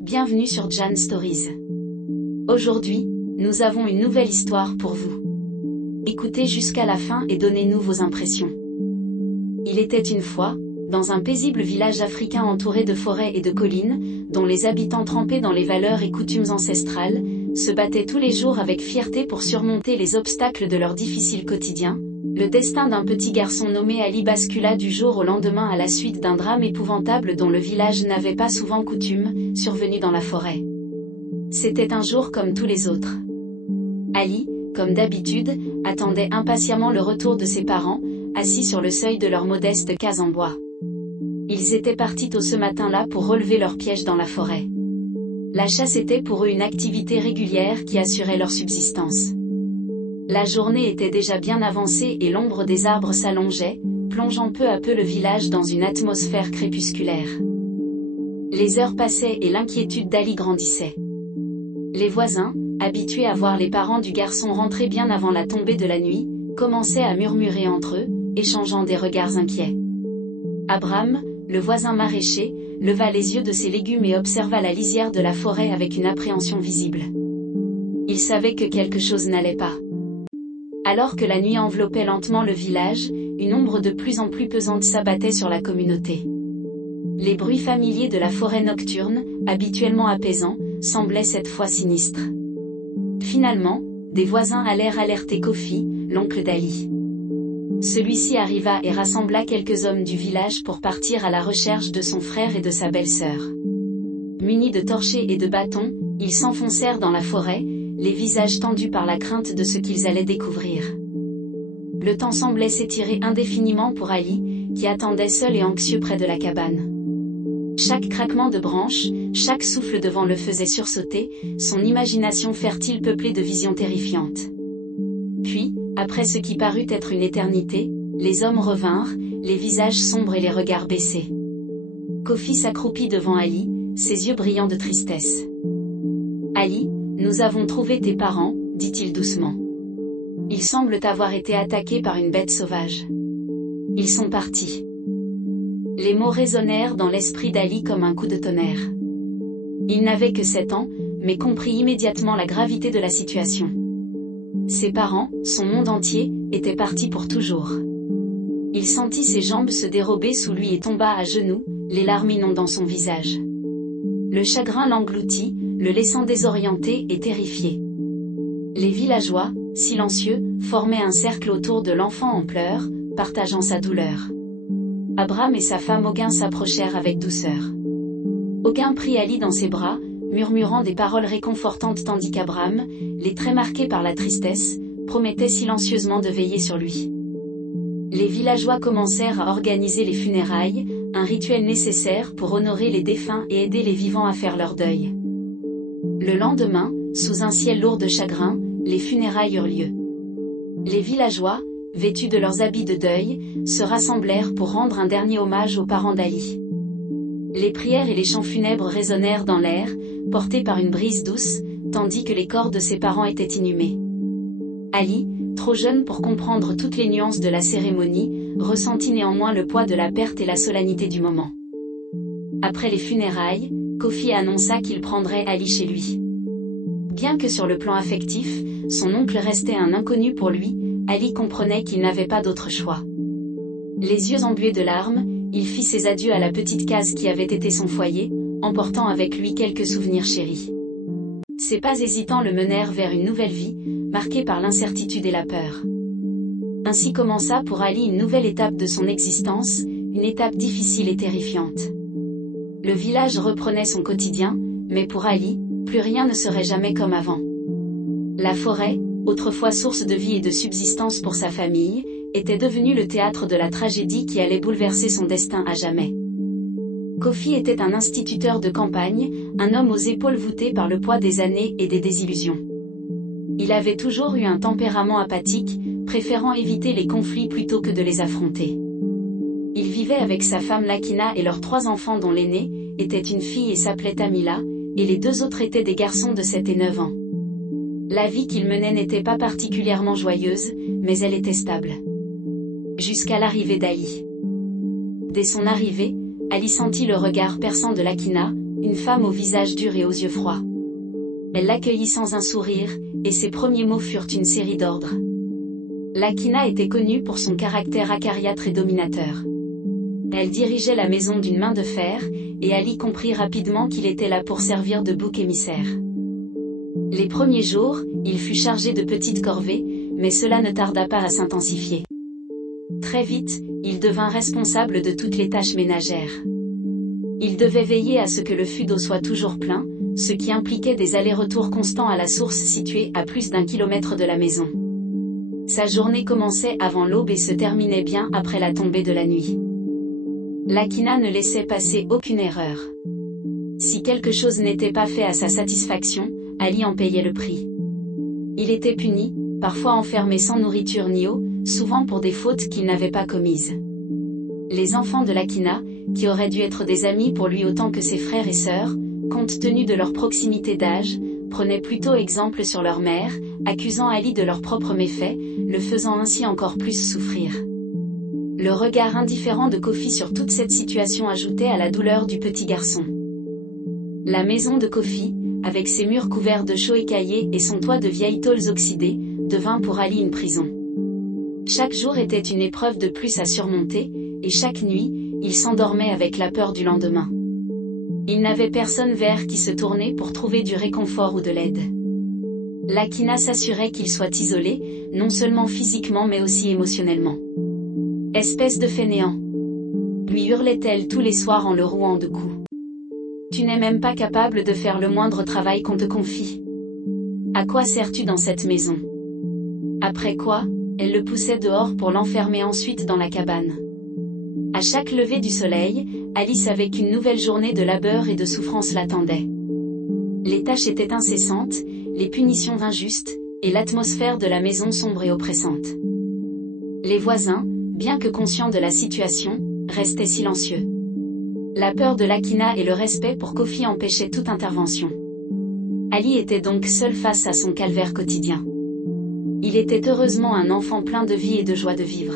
bienvenue sur Jan Stories. Aujourd'hui, nous avons une nouvelle histoire pour vous. Écoutez jusqu'à la fin et donnez-nous vos impressions. Il était une fois, dans un paisible village africain entouré de forêts et de collines, dont les habitants trempés dans les valeurs et coutumes ancestrales, se battaient tous les jours avec fierté pour surmonter les obstacles de leur difficile quotidien. Le destin d'un petit garçon nommé Ali bascula du jour au lendemain à la suite d'un drame épouvantable dont le village n'avait pas souvent coutume, survenu dans la forêt. C'était un jour comme tous les autres. Ali, comme d'habitude, attendait impatiemment le retour de ses parents, assis sur le seuil de leur modeste case en bois. Ils étaient partis tôt ce matin-là pour relever leur piège dans la forêt. La chasse était pour eux une activité régulière qui assurait leur subsistance. La journée était déjà bien avancée et l'ombre des arbres s'allongeait, plongeant peu à peu le village dans une atmosphère crépusculaire. Les heures passaient et l'inquiétude d'Ali grandissait. Les voisins, habitués à voir les parents du garçon rentrer bien avant la tombée de la nuit, commençaient à murmurer entre eux, échangeant des regards inquiets. Abraham, le voisin maraîcher, leva les yeux de ses légumes et observa la lisière de la forêt avec une appréhension visible. Il savait que quelque chose n'allait pas. Alors que la nuit enveloppait lentement le village, une ombre de plus en plus pesante s'abattait sur la communauté. Les bruits familiers de la forêt nocturne, habituellement apaisants, semblaient cette fois sinistres. Finalement, des voisins allèrent alerter Kofi, l'oncle d'Ali. Celui-ci arriva et rassembla quelques hommes du village pour partir à la recherche de son frère et de sa belle-sœur. Munis de torchers et de bâtons, ils s'enfoncèrent dans la forêt, les visages tendus par la crainte de ce qu'ils allaient découvrir. Le temps semblait s'étirer indéfiniment pour Ali, qui attendait seul et anxieux près de la cabane. Chaque craquement de branches, chaque souffle de vent le faisait sursauter, son imagination fertile peuplée de visions terrifiantes. Puis, après ce qui parut être une éternité, les hommes revinrent, les visages sombres et les regards baissés. Kofi s'accroupit devant Ali, ses yeux brillants de tristesse. « Ali, nous avons trouvé tes parents, dit-il doucement. Ils semblent avoir été attaqués par une bête sauvage. Ils sont partis. » Les mots résonnèrent dans l'esprit d'Ali comme un coup de tonnerre. Il n'avait que 7 ans, mais comprit immédiatement la gravité de la situation. Ses parents, son monde entier, étaient partis pour toujours. Il sentit ses jambes se dérober sous lui et tomba à genoux, les larmes inondant son visage. Le chagrin l'engloutit, le laissant désorienté et terrifié. Les villageois, silencieux, formaient un cercle autour de l'enfant en pleurs, partageant sa douleur. Abraham et sa femme Ogun s'approchèrent avec douceur. Ogun prit Ali dans ses bras, murmurant des paroles réconfortantes tandis qu'Abraham, les traits marqués par la tristesse, promettait silencieusement de veiller sur lui. Les villageois commencèrent à organiser les funérailles, un rituel nécessaire pour honorer les défunts et aider les vivants à faire leur deuil. Le lendemain, sous un ciel lourd de chagrin, les funérailles eurent lieu. Les villageois, vêtus de leurs habits de deuil, se rassemblèrent pour rendre un dernier hommage aux parents d'Ali. Les prières et les chants funèbres résonnèrent dans l'air, portés par une brise douce, tandis que les corps de ses parents étaient inhumés. Ali, trop jeune pour comprendre toutes les nuances de la cérémonie, ressentit néanmoins le poids de la perte et la solennité du moment. Après les funérailles, Kofi annonça qu'il prendrait Ali chez lui. Bien que sur le plan affectif, son oncle restait un inconnu pour lui, Ali comprenait qu'il n'avait pas d'autre choix. Les yeux embués de larmes, il fit ses adieux à la petite case qui avait été son foyer, emportant avec lui quelques souvenirs chéris. Ses pas hésitants le menèrent vers une nouvelle vie, marquée par l'incertitude et la peur. Ainsi commença pour Ali une nouvelle étape de son existence, une étape difficile et terrifiante. Le village reprenait son quotidien, mais pour Ali, plus rien ne serait jamais comme avant. La forêt, autrefois source de vie et de subsistance pour sa famille, était devenue le théâtre de la tragédie qui allait bouleverser son destin à jamais. Kofi était un instituteur de campagne, un homme aux épaules voûtées par le poids des années et des désillusions. Il avait toujours eu un tempérament apathique, préférant éviter les conflits plutôt que de les affronter. Il vivait avec sa femme Lakina et leurs 3 enfants dont l'aîné était une fille et s'appelait Tamila, et les 2 autres étaient des garçons de 7 et 9 ans. La vie qu'il menait n'était pas particulièrement joyeuse, mais elle était stable. Jusqu'à l'arrivée d'Ali. Dès son arrivée, Ali sentit le regard perçant de Lakina, Une femme au visage dur et aux yeux froids. Elle l'accueillit sans un sourire, et ses premiers mots furent une série d'ordres. Lakina était connue pour son caractère acariâtre et dominateur. Elle dirigeait la maison d'une main de fer, et Ali comprit rapidement qu'il était là pour servir de bouc émissaire. Les premiers jours, il fut chargé de petites corvées, mais cela ne tarda pas à s'intensifier. Très vite, il devint responsable de toutes les tâches ménagères. Il devait veiller à ce que le fût d'eau soit toujours plein, ce qui impliquait des allers-retours constants à la source située à plus d'1 kilomètre de la maison. Sa journée commençait avant l'aube et se terminait bien après la tombée de la nuit. Lakina ne laissait passer aucune erreur. Si quelque chose n'était pas fait à sa satisfaction, Ali en payait le prix. Il était puni, parfois enfermé sans nourriture ni eau, souvent pour des fautes qu'il n'avait pas commises. Les enfants de Lakina, qui auraient dû être des amis pour lui autant que ses frères et sœurs, compte tenu de leur proximité d'âge, prenaient plutôt exemple sur leur mère, accusant Ali de leurs propres méfaits, le faisant ainsi encore plus souffrir. Le regard indifférent de Kofi sur toute cette situation ajoutait à la douleur du petit garçon. La maison de Kofi, avec ses murs couverts de chaux écaillés et son toit de vieilles tôles oxydées, devint pour Ali une prison. Chaque jour était une épreuve de plus à surmonter, et chaque nuit, il s'endormait avec la peur du lendemain. Il n'avait personne vers qui se tourner pour trouver du réconfort ou de l'aide. Lakina s'assurait qu'il soit isolé, non seulement physiquement mais aussi émotionnellement. « Espèce de fainéant !» lui hurlait-elle tous les soirs en le rouant de coups. « Tu n'es même pas capable de faire le moindre travail qu'on te confie. À quoi sers-tu dans cette maison ?» Après quoi, elle le poussait dehors pour l'enfermer ensuite dans la cabane. À chaque lever du soleil, Ali savait qu'une nouvelle journée de labeur et de souffrance l'attendait. Les tâches étaient incessantes, les punitions injustes, et l'atmosphère de la maison sombre et oppressante. Les voisins, bien que conscients de la situation, restaient silencieux. La peur de Lakina et le respect pour Kofi empêchaient toute intervention. Ali était donc seul face à son calvaire quotidien. Il était heureusement un enfant plein de vie et de joie de vivre.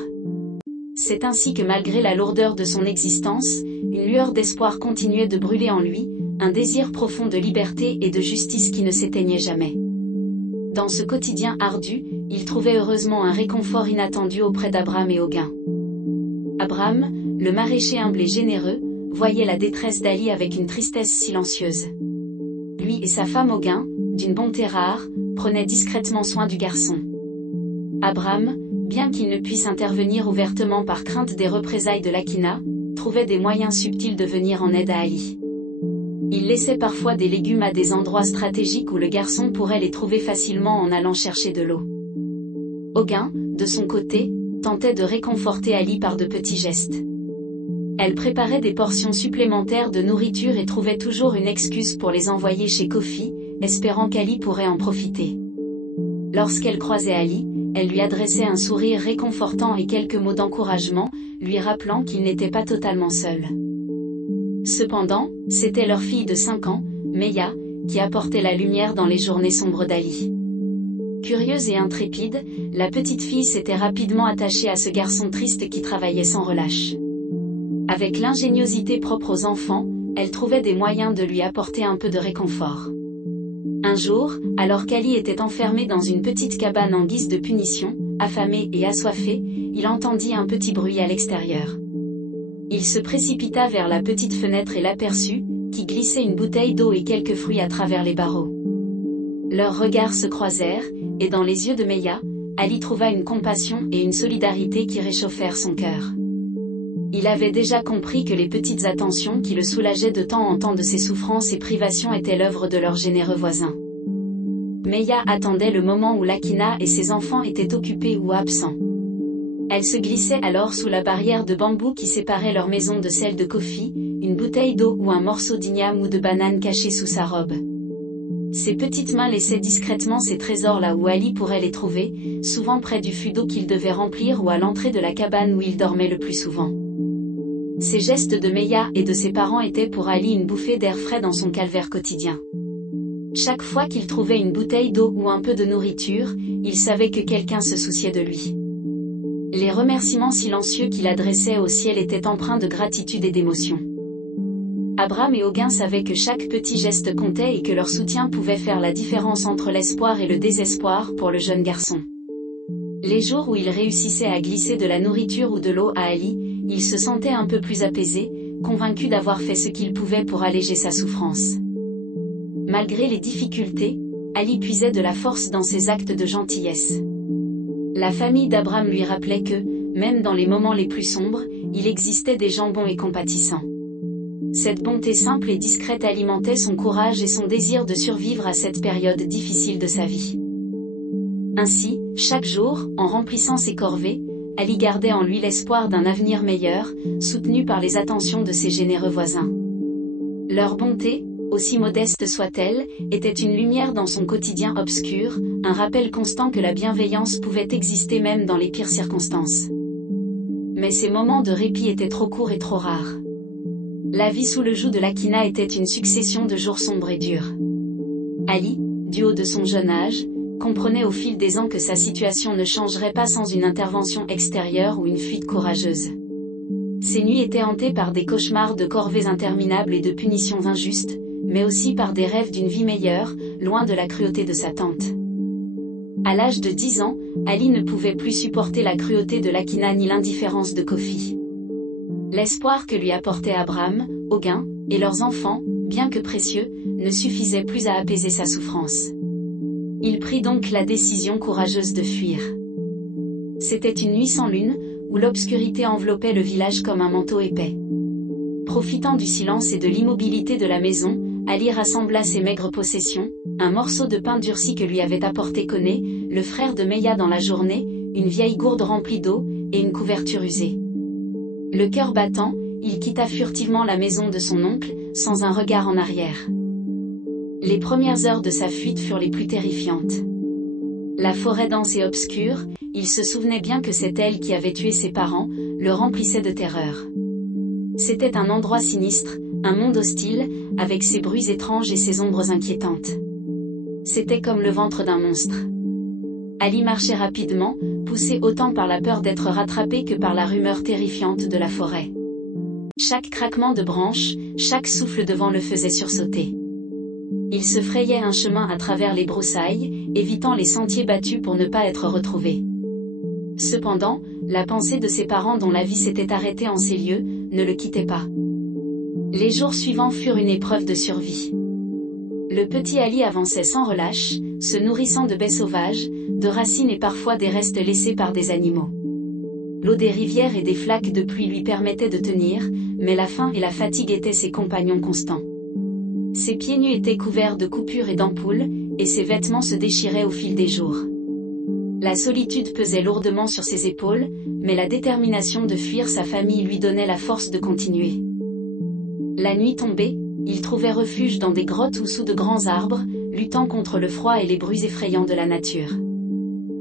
C'est ainsi que malgré la lourdeur de son existence, une lueur d'espoir continuait de brûler en lui, un désir profond de liberté et de justice qui ne s'éteignait jamais. Dans ce quotidien ardu, il trouvait heureusement un réconfort inattendu auprès d'Abraham et Ogun. Abraham, le maraîcher humble et généreux, voyait la détresse d'Ali avec une tristesse silencieuse. Lui et sa femme Ogun, d'une bonté rare, prenaient discrètement soin du garçon. Abraham, bien qu'il ne puisse intervenir ouvertement par crainte des représailles de Lakina, trouvait des moyens subtils de venir en aide à Ali. Il laissait parfois des légumes à des endroits stratégiques où le garçon pourrait les trouver facilement en allant chercher de l'eau. Ogun, de son côté, tentait de réconforter Ali par de petits gestes. Elle préparait des portions supplémentaires de nourriture et trouvait toujours une excuse pour les envoyer chez Kofi, espérant qu'Ali pourrait en profiter. Lorsqu'elle croisait Ali, elle lui adressait un sourire réconfortant et quelques mots d'encouragement, lui rappelant qu'il n'était pas totalement seul. Cependant, c'était leur fille de 5 ans, Meya, qui apportait la lumière dans les journées sombres d'Ali. Curieuse et intrépide, la petite fille s'était rapidement attachée à ce garçon triste qui travaillait sans relâche. Avec l'ingéniosité propre aux enfants, elle trouvait des moyens de lui apporter un peu de réconfort. Un jour, alors qu'Ali était enfermé dans une petite cabane en guise de punition, affamé et assoiffé, il entendit un petit bruit à l'extérieur. Il se précipita vers la petite fenêtre et l'aperçut, qui glissait une bouteille d'eau et quelques fruits à travers les barreaux. Leurs regards se croisèrent, et dans les yeux de Meya, Ali trouva une compassion et une solidarité qui réchauffèrent son cœur. Il avait déjà compris que les petites attentions qui le soulageaient de temps en temps de ses souffrances et privations étaient l'œuvre de leurs généreux voisins. Meya attendait le moment où Lakina et ses enfants étaient occupés ou absents. Elle se glissait alors sous la barrière de bambou qui séparait leur maison de celle de Kofi, une bouteille d'eau ou un morceau d'igname ou de banane caché sous sa robe. Ses petites mains laissaient discrètement ces trésors là où Ali pourrait les trouver, souvent près du fût d'eau qu'il devait remplir ou à l'entrée de la cabane où il dormait le plus souvent. Ces gestes de Meya et de ses parents étaient pour Ali une bouffée d'air frais dans son calvaire quotidien. Chaque fois qu'il trouvait une bouteille d'eau ou un peu de nourriture, il savait que quelqu'un se souciait de lui. Les remerciements silencieux qu'il adressait au ciel étaient empreints de gratitude et d'émotion. Abram et Auguin savaient que chaque petit geste comptait et que leur soutien pouvait faire la différence entre l'espoir et le désespoir pour le jeune garçon. Les jours où il réussissait à glisser de la nourriture ou de l'eau à Ali, il se sentait un peu plus apaisé, convaincu d'avoir fait ce qu'il pouvait pour alléger sa souffrance. Malgré les difficultés, Ali puisait de la force dans ses actes de gentillesse. La famille d'Abram lui rappelait que, même dans les moments les plus sombres, il existait des gens bons et compatissants. Cette bonté simple et discrète alimentait son courage et son désir de survivre à cette période difficile de sa vie. Ainsi, chaque jour, en remplissant ses corvées, Ali gardait en lui l'espoir d'un avenir meilleur, soutenu par les attentions de ses généreux voisins. Leur bonté, aussi modeste soit-elle, était une lumière dans son quotidien obscur, un rappel constant que la bienveillance pouvait exister même dans les pires circonstances. Mais ces moments de répit étaient trop courts et trop rares. La vie sous le joug de Lakina était une succession de jours sombres et durs. Ali, du haut de son jeune âge, comprenait au fil des ans que sa situation ne changerait pas sans une intervention extérieure ou une fuite courageuse. Ses nuits étaient hantées par des cauchemars de corvées interminables et de punitions injustes, mais aussi par des rêves d'une vie meilleure, loin de la cruauté de sa tante. À l'âge de 10 ans, Ali ne pouvait plus supporter la cruauté de Lakina ni l'indifférence de Kofi. L'espoir que lui apportaient Abram, Auguin, et leurs enfants, bien que précieux, ne suffisait plus à apaiser sa souffrance. Il prit donc la décision courageuse de fuir. C'était une nuit sans lune, où l'obscurité enveloppait le village comme un manteau épais. Profitant du silence et de l'immobilité de la maison, Ali rassembla ses maigres possessions, un morceau de pain durci que lui avait apporté Koné, le frère de Meya dans la journée, une vieille gourde remplie d'eau, et une couverture usée. Le cœur battant, il quitta furtivement la maison de son oncle, sans un regard en arrière. Les premières heures de sa fuite furent les plus terrifiantes. La forêt dense et obscure, il se souvenait bien que c'est elle qui avait tué ses parents, le remplissait de terreur. C'était un endroit sinistre, un monde hostile, avec ses bruits étranges et ses ombres inquiétantes. C'était comme le ventre d'un monstre. Ali marchait rapidement, poussé autant par la peur d'être rattrapé que par la rumeur terrifiante de la forêt. Chaque craquement de branches, chaque souffle de vent le faisait sursauter. Il se frayait un chemin à travers les broussailles, évitant les sentiers battus pour ne pas être retrouvé. Cependant, la pensée de ses parents dont la vie s'était arrêtée en ces lieux, ne le quittait pas. Les jours suivants furent une épreuve de survie. Le petit Ali avançait sans relâche, se nourrissant de baies sauvages, de racines et parfois des restes laissés par des animaux. L'eau des rivières et des flaques de pluie lui permettaient de tenir, mais la faim et la fatigue étaient ses compagnons constants. Ses pieds nus étaient couverts de coupures et d'ampoules, et ses vêtements se déchiraient au fil des jours. La solitude pesait lourdement sur ses épaules, mais la détermination de fuir sa famille lui donnait la force de continuer. La nuit tombée, il trouvait refuge dans des grottes ou sous de grands arbres, luttant contre le froid et les bruits effrayants de la nature.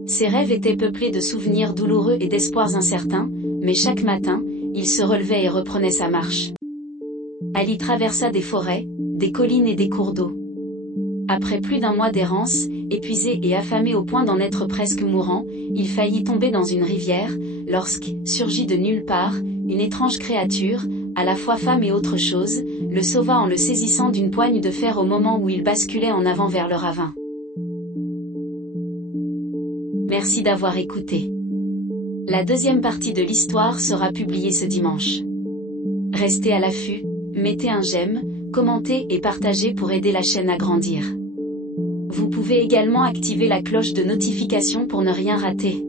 Ses rêves étaient peuplés de souvenirs douloureux et d'espoirs incertains, mais chaque matin, il se relevait et reprenait sa marche. Ali traversa des forêts, des collines et des cours d'eau. Après plus d'un mois d'errance, épuisé et affamé au point d'en être presque mourant, il faillit tomber dans une rivière, lorsque, surgit de nulle part, une étrange créature, à la fois femme et autre chose, le sauva en le saisissant d'une poigne de fer au moment où il basculait en avant vers le ravin. Merci d'avoir écouté. La deuxième partie de l'histoire sera publiée ce dimanche. Restez à l'affût, mettez un j'aime, commentez et partagez pour aider la chaîne à grandir. Vous pouvez également activer la cloche de notification pour ne rien rater.